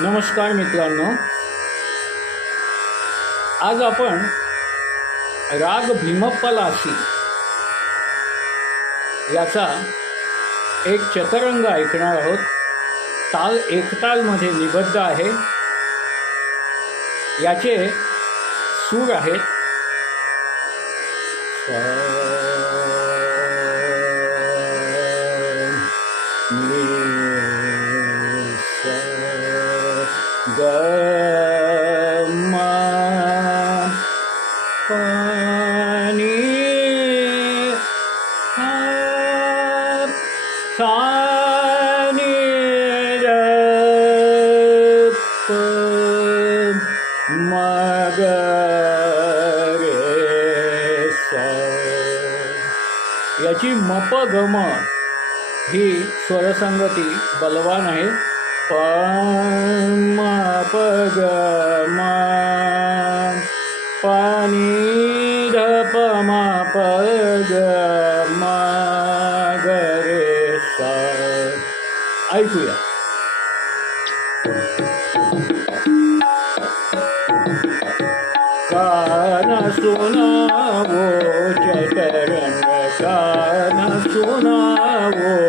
नमस्कार मित्रांनो. आज आपण राग भीमप्पलासी याचा एक चतरंग ऐकणार आहोत. ताल एकतालमध्ये निबद्ध आहे. याचे सूर आहेत. याची मप गम ही स्वरसंगती बलवान आहे. प म प ग म पाणी ध प म प ग म ग रे सा ऐकूया कान सुनावो चतरंग कान सुनावो चतरंग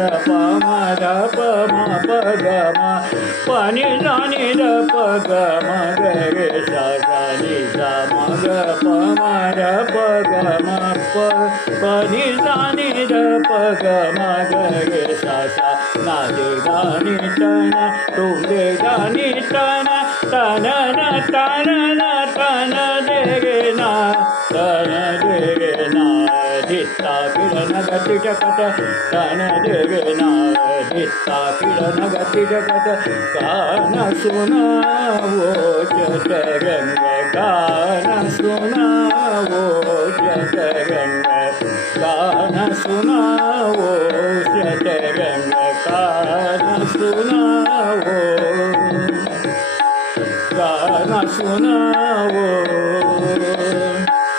प म ध प म प ग म पाणी जाणी द प ग म ग रे सा सा नि सा मग प म ध प ग म प प नि जाणी द प ग म ग रे सा सा ना दे दानी तन तुम दे दानी तन तन न तन न तन दे रे ना तन दे रे ना धित्ता किरण गती जगत तन दे रे తాపిడనగతిజపత కనదేవినాది తాపిడనగతిజపత కాన సునావో జగంగ కాన సునావో జగంగ కాన సునావో జగంగ కాన సునావో కాన సునావో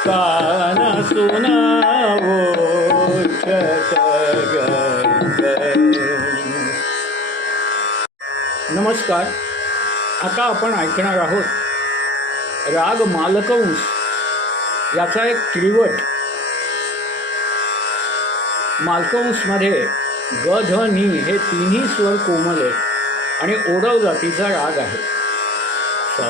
कान सुनावो नमस्कार आता आपण ऐकणार आहोत राग मालकंस याचा एक त्रिवट मालकंसमध्ये ग ध नी हे तिन्ही स्वर कोमल आहेत आणि ओडव जातीचा राग आहे. स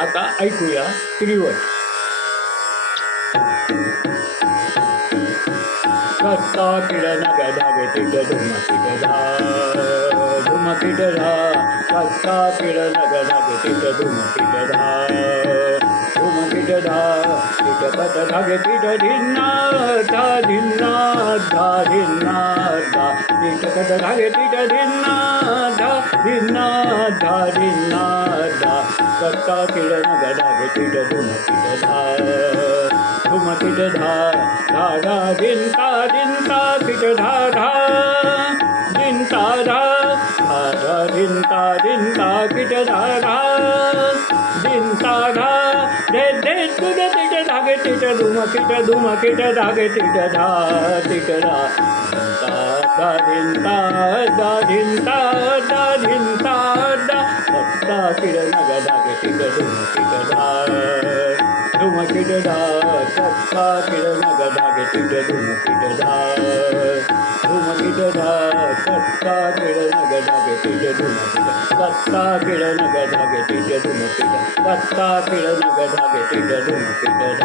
आता ऐकूया त्रिवट. कत्ता किरण गदा गती धुमती गदा धुमती गदा कत्ता किरण गदा गती धुमती गदा धुमती गदा टिक पत धागे टिट धिन्ना धा धिन्ना धा धिन्ना धा टिक पत धागे टिट धिन्ना धा धिन्ना धा धिन्ना धा कत्ता किरण गदा गती धुमकी गदा धुमकिट धा धा धा दिनता दिनता किट धा धा दिनता धा धा धा दिनता दिनता किट धा धा दिनता धा दे दे तुड तिट धागे तिट धुमकिट धुमकिट धागे तिट धा तिट धा दिनता धा दिनता धा दिनता धा दिनता धा दत्ता किड नग धागे तिट धुमकिट धा धुमकिट धा ಕಿಡರುಮ ಕಿಡಡ ಸತ್ತ ಕಿಡಮ ಗಡಗೆ ಕಿಡರುಮ ಕಿಡಡ ರುಮ ಕಿಡಡ ಸತ್ತ ಕಿಡಮ ಗಡಗೆ ಕಿಡರುಮ ಕಿಡ ಸತ್ತ ಕಿಡನ ಗಡಗೆ ಕಿಡರುಮ ಕಿಡ ಸತ್ತ ಕಿಡನ ಗಡಗೆ ಕಿಡರುಮ ಕಿಡಡ